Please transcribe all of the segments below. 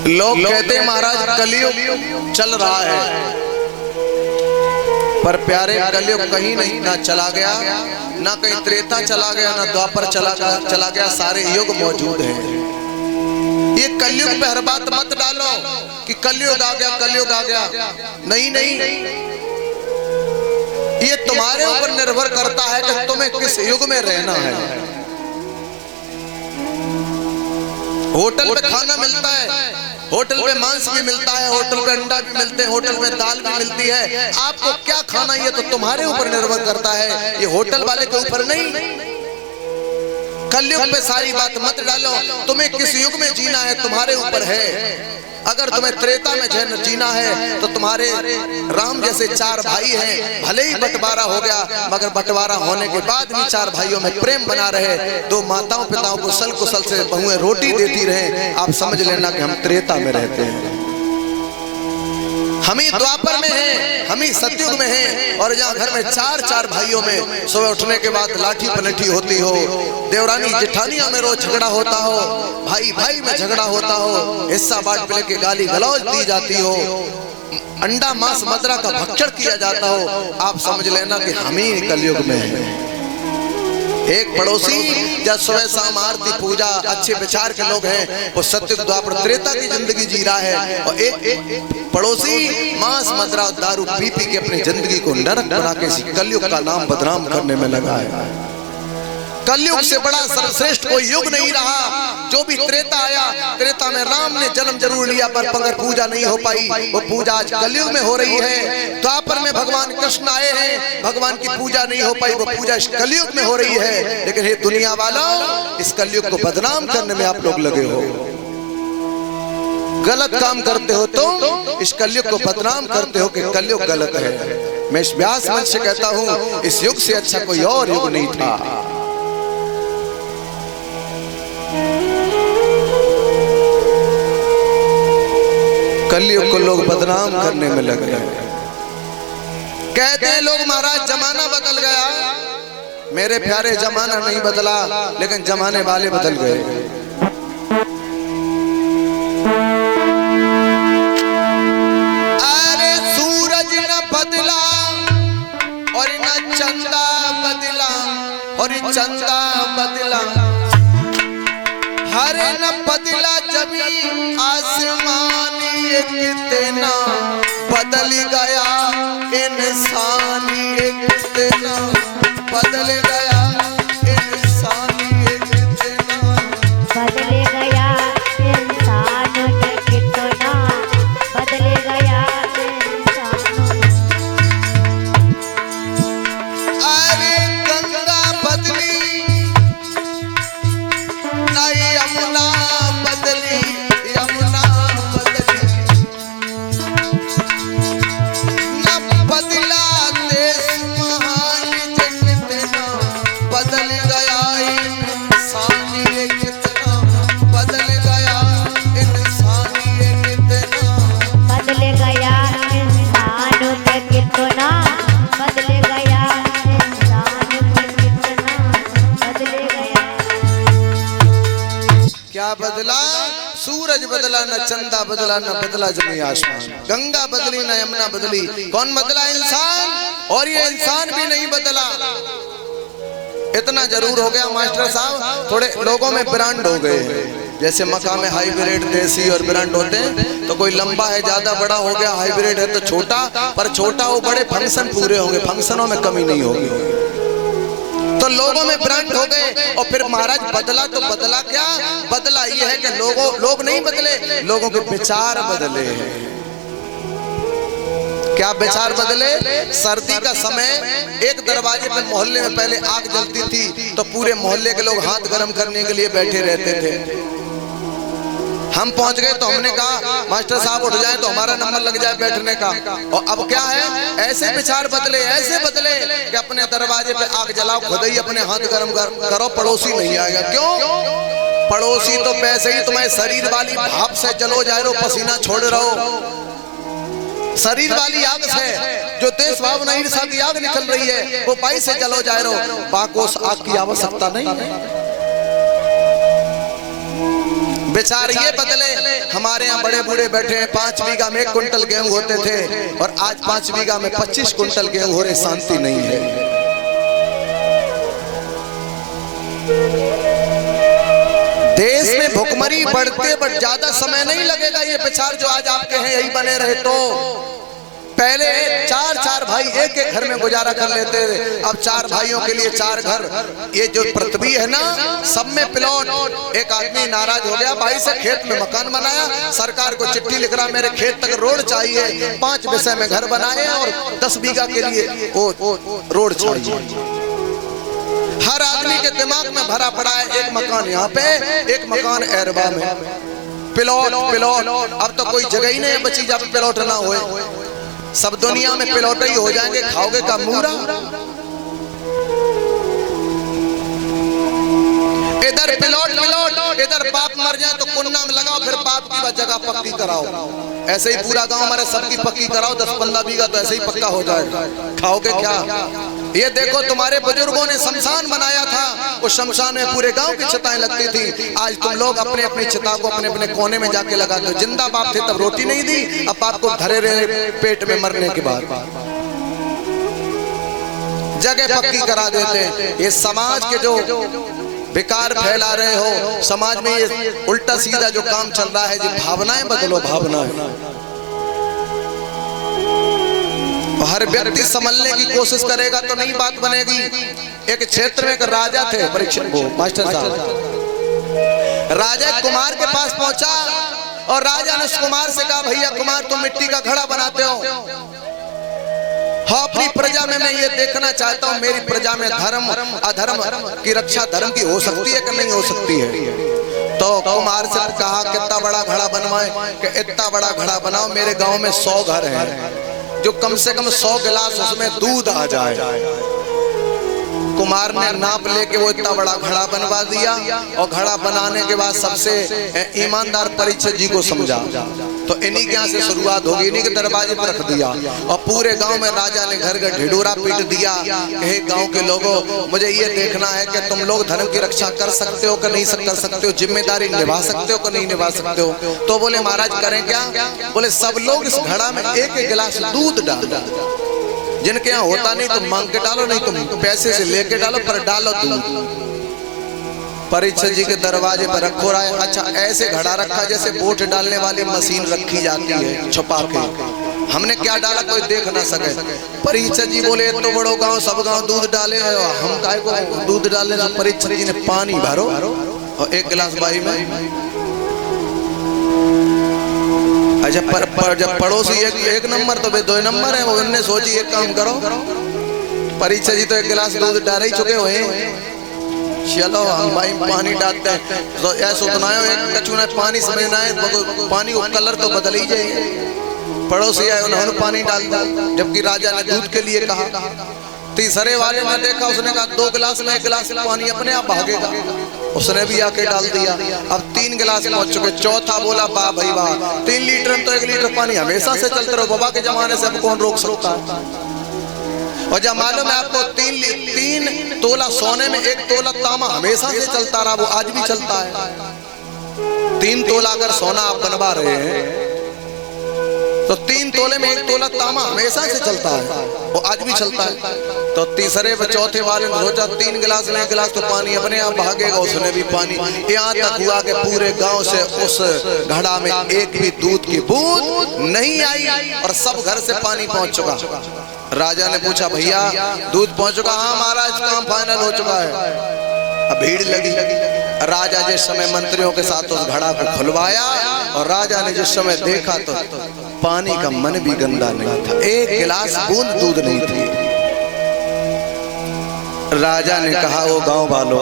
लोग कहते हैं महाराज कलयुग चल रहा है, पर प्यारे कलयुग कहीं नहीं ना चला गया, ना कहीं त्रेता चला गया, ना द्वापर चला गया, सारे युग मौजूद हैं। ये कलयुग पे हर बात मत डालो कि कलयुग आ गया, कलयुग आ गया। नहीं नहीं, ये तुम्हारे ऊपर निर्भर करता है कि तुम्हें किस युग में रहना है। होटल पे खाना मिलता है, होटल पे मांस भी मिलता है, होटल पे अंडा भी मिलते हैं, होटल में दाल भी मिलती है। आपको क्या खाना ये तो तुम्हारे ऊपर निर्भर करता है, ये होटल वाले के ऊपर नहीं। कलयुग पे सारी बात मत डालो। तुम्हें किस युग में जीना है तुम्हारे ऊपर है। अगर तुम्हें त्रेता में जीना है तो तुम्हारे राम जैसे 4 भाई हैं, भले ही बंटवारा हो गया मगर बंटवारा होने के बाद भी 4 भाइयों में प्रेम बना रहे, 2 माताओं पिताओं को सल कुशल से बहुएं रोटी देती रहे। आप समझ लेना कि हम त्रेता में रहते हैं, हम ही द्वापर में हैं, हम ही सतयुग में हैं। और जहाँ घर में 4 भाइयों में सुबह उठने के बाद लाठी पलटी होती हो, देवरानी जेठानिया में रोज झगड़ा होता हो, भाई भाई में झगड़ा होता हो, हिस्सा बांट पे लेके गाली गलौज दी जाती हो, अंडा मांस मदरा का भक्षण किया जाता हो, आप समझ लेना कि हम ही कलयुग में हैं। एक पड़ोसी जब सुबह शाम आरती पूजा अच्छे विचार के लोग हैं, वो सत्युग द्वापर त्रेता की जिंदगी जी रहा है, और एक पड़ोसी मांस मदरा दारू पी पी के अपनी जिंदगी को नरक बना के कलयुग का नाम बदनाम करने में लगा है। कलयुग से बड़ा सर्वश्रेष्ठ कोई युग नहीं रहा। जो भी त्रेता आया, त्रेता में राम ने जन्म जरूर लिया पर मगर पूजा नहीं हो पाई, वो पूजा आज कलयुग में हो रही है। द्वापर में भगवान कृष्ण आए हैं, भगवान की पूजा नहीं हो पाई, वो पूजा इस कलयुग में हो रही है। लेकिन हे दुनिया वालों, इस कलयुग को बदनाम करने में आप लोग लगे हो, गलत काम करते हो, तो इस कलयुग को बदनाम करते हो कि कलयुग गलत है। मैं इस व्यास मंच से कहता हूं, इस युग से अच्छा कोई और युग नहीं था। कलयुग को लोग बदनाम करने में लग गए। कहते हैं लोग महाराज जमाना बदल गया। मेरे प्यारे जमाना नहीं बदला, लेकिन जमाने वाले बदल गए। अरे सूरज न बदला और न चंदा बदला, और चंदा बदला, हरे न बदला जमीन आसमान, ये कितना बदल गया इंसान, ये कितना बदल गया इंसान, ये कितना बदल गया इंसान, ये कितना बदल गया इंसान। अरे गंगा बदली नहीं, यमुना बदली, यमुना बदली, न बदला देश महान, कितना बदल गया इंसान, ये कितना बदल गया इंसान, ये कितना बदल गया इंसान, ये कितना बदल गया इंसान, ये कितना बदल गया। क्या बदला? सूरज बदला, न चंदा बदला, न बदला जमीन आसमान। गंगा बदली न यमुना बदली, कौन बदला? इंसान। और ये इंसान भी नहीं बदला। इतना जरूर हो गया मास्टर साहब, थोड़े लोगों में ब्रांड हो गए। जैसे मक्का में हाइब्रिड देसी और ब्रांड होते हैं, तो कोई लंबा है ज्यादा बड़ा हो गया, हाइब्रिड है तो छोटा, पर छोटा हो बड़े फंक्शन पूरे होंगे, फंक्शनों में कमी नहीं होगी। तो लोगों में ब्रांड हो गए। और फिर महाराज बदला तो बदला क्या? बदला ये है कि लोग नहीं बदले, लोगों के विचार बदले। क्या विचार बदले? सर्दी का समय एक दरवाजे पे मोहल्ले में पहले आग जलती थी, तो पूरे मोहल्ले के लोग हाथ गर्म करने के लिए बैठे रहते थे। हम पहुंच गए तो हमने कहा मास्टर साहब उठ जाए तो हमारा नंबर लग जाए बैठने का। और अब क्या है, ऐसे विचार बदले, ऐसे बदले कि अपने दरवाजे पे आग जलाओ, खुद ही अपने हाथ गर्म करो, पड़ोसी नहीं आएगा। क्यों? पड़ोसी तो वैसे ही तुम्हारे शरीर वाली भाप से जलो जा रहे हो, पसीना छोड़ रहे हो, शरीर वाली आग से जो तेज भावना ईर्ष्या की आग निकल रही है, वो पाई से जलो जा रहे हो। बाकोस आग की आवश्यकता नहीं है। विचार ये बदले। हमारे यहाँ बड़े बूढ़े बैठे हैं, 5 बीघा में 1 कुंटल गेहूं होते थे और आज 5 बीघा में 25 कुंटल गेहूं हो रहे। शांति नहीं है। देश में भुखमरी बढ़ते बट ज्यादा समय नहीं लगेगा। ये विचार जो आज आपके हैं यही बने रहे तो पहले 4 भाई एक घर में गुजारा कर लेते थे, अब 4 भाइयों के लिए 4 घर। ये जो पृथ्वी है ना, सब में प्लॉट। एक आदमी नाराज हो गया, भाई से खेत में मकान बनाया, सरकार को चिट्ठी लिख रहा मेरे खेत तक रोड चाहिए, 5 विषय में घर बनाए और 10 बीघा के लिए वो रोड चाहिए। हर आदमी के दिमाग में भरा पड़ा है एक मकान यहाँ पे, एक मकान एरबा में। प्लॉट अब तो कोई जगह ही नहीं बची जब प्लॉट ना होए। सब दुनिया में प्लॉट ही हो जाएंगे। खाओगे का मूरा। इधर प्लॉट, इधर बाप मर जाए तो कुन्ना में लगाओ, फिर बाप की जगह पक्की कराओ। ऐसे ही पूरा गांव हमारे सबकी पक्की कराओ, 10-15 बीघा तो ऐसे ही पक्का हो जाएगा। खाओगे क्या? ये देखो तुम्हारे बुजुर्गों ने शमशान बनाया था, उस शमशान में पूरे गांव की चिताएं लगती थी। आज तुम लोग अपने अपनी चिता को अपने अपने कोने में जाके लगाते हो। जिंदा बाप थे तब रोटी नहीं दी, अब बाप को धरे रहे पेट में मरने के बाद जगह पक्की करा देते। ये समाज के जो विकार फैला रहे हो, समाज में ये उल्टा सीधा जो काम चल रहा है, जी भावनाएं बदलो, भावनाएं। हर व्यक्ति संभलने की कोशिश करेगा तो नहीं बात बनेगी। एक क्षेत्र में एक राजा थे, परीक्षण को मास्टर साहब। राजा कुमार के पास पहुंचा और राजा ने उस कुमार से कहा, भैया कुमार तुम मिट्टी का घड़ा बनाते हो, हाँ अपनी प्रजा में मैं ये देखना चाहता हूँ मेरी प्रजा में धर्म अधर्म की रक्षा धर्म की हो सकती है कि नहीं हो सकती है। तो कुमार से कहा कितना बड़ा घड़ा बनवाए, कि इतना बड़ा घड़ा बनाओ मेरे गांव में 100 घर हैं, जो कम से कम 100 गिलास उसमें दूध आ जाए। कुमार ने नाप लेके वो इतना बड़ा घड़ा बनवा दिया और घड़ा बनाने के बाद सबसे ईमानदार परीक्षित जी को समझा तो इन्हीं के यहाँ से शुरुआत होगी, इन्हीं के दरवाजे पर रख दिया। और पूरे गांव में राजा ने घर घर ढिढोरा पीट दिया, हे गांव के लोगों मुझे ये देखना है कि तुम लोग धर्म की रक्षा कर सकते हो कि नहीं कर सकते हो, जिम्मेदारी निभा सकते हो कि नहीं निभा सकते हो। तो बोले महाराज करें क्या? बोले सब लोग इस घड़ा में 1-1 गिलास दूध डालो, जिनके यहाँ होता नहीं तुम मांग के डालो, नहीं तुम पैसे से लेके डालो, पर डालो दूध। परीक्षित जी के दरवाजे पर रखो रहा है। अच्छा ऐसे घड़ा रखा जैसे वोट डालने वाली मशीन रखी जाती है छुपा के, हमने क्या डाला कोई देख ना सके। परीक्षित जी बोले तो बड़ो गांव सब गांव दूध डाले, हम काय को दूध डाले ना। परीक्षित जी ने पानी भरो और 1 गिलास बाई में। अच्छा पर जब पड़ोसी एक नंबर तो वे 2 नंबर है, वो उनने सोची एक काम करो, परीक्षित जी तो 1 गिलास दूध डाल ही चुके हुए, चलो हम भाई पानी डालते हैं। तो ऐसा उतना एक कचूना पानी समझना है, पानी का कलर तो बदल ही जाए। पड़ोसी आए उन्होंने पानी डाल दिया, जबकि राजा ने दूध के लिए कहा। तीसरे वाले ने देखा, उसने कहा 2 गिलास में 1 गिलास पानी अपने आप भागेगा, उसने भी आके डाल दिया। अब 3 गिलास पहुंच चुके। चौथा बोला वाह भाई वाह, 3 लीटर में तो 1 लीटर पानी हमेशा से चलते रहो, बाबा के जमाने से अब कौन रोक सकता है। और जब मालूम है आपको 3 तोला सोने में 1 तोला तांबा हमेशा से चलता रहा, वो आज भी चलता है। 3 तोला अगर सोना आप बनवा रहे हैं तो 3 तोले में 1 तोला तांबा हमेशा से चलता है, वो आज भी चलता है। तो तीसरे व चौथे वाले ने सोचा 3 गिलास में 1 गिलास तो पानी अपने आप भागेगा, उसने भी पानी। यहाँ तक हुआ कि पूरे गांव से उस घड़ा में एक भी दूध की बूंद नहीं आई और सब घर से पानी पहुंच चुका। राजा ने पूछा भैया दूध पहुंच चुका? हाँ महाराज काम फाइनल हो चुका है। अब भीड़ लगी। राजा जिस समय मंत्रियों के साथ उस घड़ा को खुलवाया और राजा ने जिस समय देखा तो पानी का मन भी गंदा नहीं था, 1 गिलास बूंद दूध नहीं थी। राजा ने कहा वो गांव वालों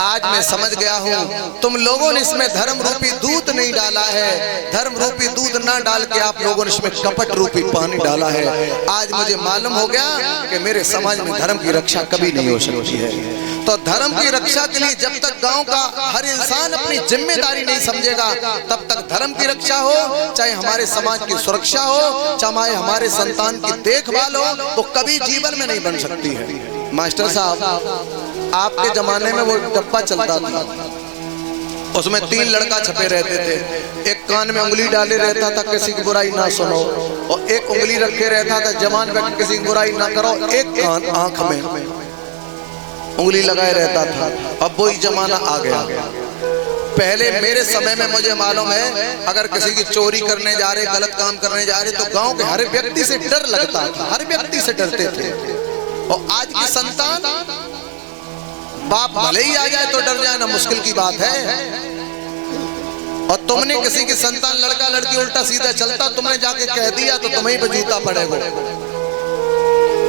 आज मैं समझ गया हूँ तुम लोगों ने इसमें धर्म रूपी दूध नहीं डाला है, धर्म रूपी दूध ना डाल के आप लोगों ने इसमें कपट रूपी पानी डाला है। आज मुझे मालूम हो गया कि मेरे समाज में धर्म की रक्षा कभी नहीं हो सकती है। तो धर्म की रक्षा के लिए जब तक गांव का हर इंसान अपनी जिम्मेदारी नहीं समझेगा तब तक धर्म की रक्षा हो, चाहे हमारे समाज की सुरक्षा हो, चाहे हमारे संतान की देखभाल हो, वो कभी जीवन में नहीं बन सकती है। मास्टर साहब आपके जमाने में वो डब्बा चलता था, उसमें 3 लड़का छपे रहते थे। एक कान में उंगली डाले रहता था, किसी की बुराई ना सुनो, और एक उंगली रखे रहता था, जबान पे किसी की बुराई ना करो, एक कान आंख में उंगली लगाए रहता था। अब वही जमाना आ गया। पहले मेरे समय में मुझे मालूम है, अगर किसी की चोरी करने जा रहे, गलत काम करने जा रहे, तो गांव के हर व्यक्ति से डर लगता था, हर व्यक्ति से डरते थे। और आज की संतान, बाप भले ही आ जाए तो डर जाए ना, मुश्किल की बात है। और तुमने किसी की संतान, लड़का लड़की उल्टा सीधा चलता, तुमने जाके कह दिया तो तुम्हें पे जूता पड़ेगा।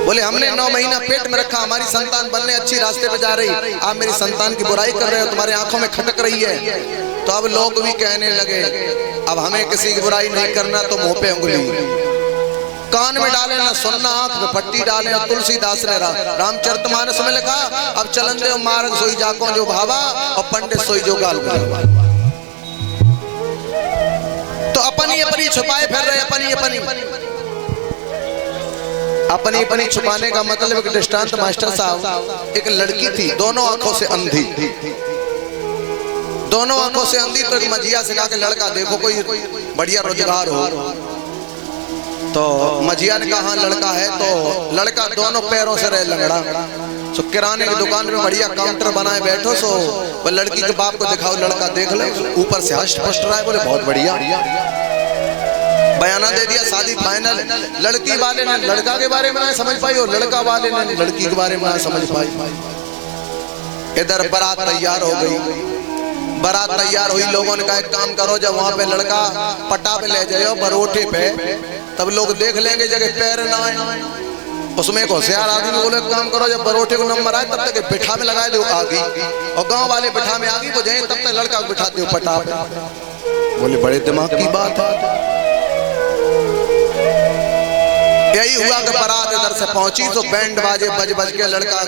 बोले हमने 9 महीना पेट में रखा, हमारी संतान बनने अच्छी रास्ते पे जा रही, आप मेरी संतान की बुराई कर रहे हो, तुम्हारे आंखों में खटक रही है। तो अब लोग भी कहने लगे, अब हमें किसी की बुराई नहीं करना तो मुंह पे उंगली, कान में डाले ना सुनना, आंख में पट्टी डाले। और तुलसीदास ने रामचरितमानस में लिखा, अब चलन दे मार्ग सोई जाको जो भावा, और पंडित सोई जो गाल गलवा। तो अपनी छुपाए फिर रहे, अपनी छुपाने का मतलब एक दृष्टांत मास्टर साहब, एक लड़की थी, दोनों आंखों से अंधी, दोनों आंखों से अंधी। तो एक मझिया से कहा कि लड़का देखो कोई बढ़िया रोजगार हो। तो मझिया ने कहा हाँ लड़का है। तो लड़का दोनों पैरों से रहे लंगड़ा, सो किराने की दुकान में बढ़िया काउंटर बनाए बैठो। सो वो लड़की के बाप को दिखाओ, लड़का देख ले, ऊपर से हष्ट पुष्ट रहा है, बोले बहुत बढ़िया, बयाना दे दिया, शादी फाइनल। लड़की वाले ने लड़का के बारे में ना समझ पाई, और लड़का वाले ने लड़की के बारे में ना समझ पाई। इधर बारात तैयार हो गई, बारात तैयार हुई, लोगों ने कहा एक काम करो, जब वहां पे लड़का पटा पे ले जाओ बरोटे पे, तब लोग देख लेंगे जगह पैर ना आए। उसमें एक होशियार आदमी बोले एक काम करो, जब बरोटे को नंबर आए तब तक बिठा में लगा दो आगी, और गांव वाले बिठा में आगी को जाए, तब तक लड़का को बिठा दो पटा पे। बोले बड़े दिमाग की बात है। यही हुआ कि बारात इधर से पहुंची तो बैंड बाजे बज बज के लड़का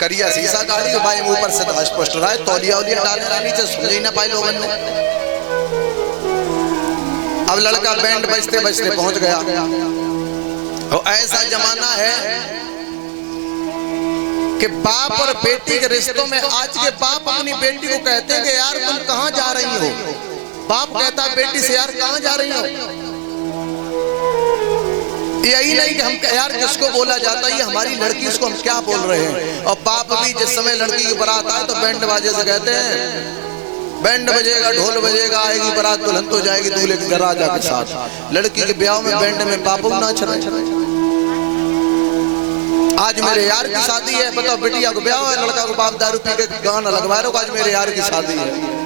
करिया शीशा गाड़ी के भाई ऊपर से धस पुष्ट रहा है, तौलिया उलिया डाले नीचे, समझ ही ना पाए लोगों ने। अब लड़का बैंड बजते बजते पहुंच गया। और ऐसा जमाना है कि बाप और बेटी के रिश्तों में आज के बाप अपनी बेटी को कहते हैं कि यार तुम कहां जा रही हो। बाप कहता है बेटी से यार कहां जा रही हो। यही नहीं कि हम यार किसको बोला जाता है, ये हमारी लड़की, इसको हम क्या बोल रहे हैं। और बाप भी जिस समय लड़की की बारात आए तो बैंड बाजे से कहते हैं, बैंड बजेगा, ढोल बजेगा, आएगी बारात, दुल्हन तो जाएगी दूल्हे के घर राजा के साथ। लड़की के ब्याह में बैंड में बापू नाच रहे। आज मेरे यार की शादी है, बताओ बिटिया को ब्याह है, लड़का को बाप दारू पी के गाना लगवा रहे हो, आज मेरे यार की शादी है।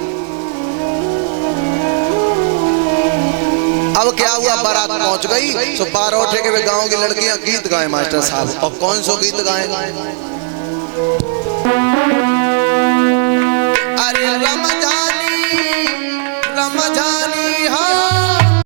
अब क्या हुआ, बारात पहुंच गई तो बारोठे के गांव की लड़कियां गीत गाए मास्टर साहब। और कौन सा गीत गाए?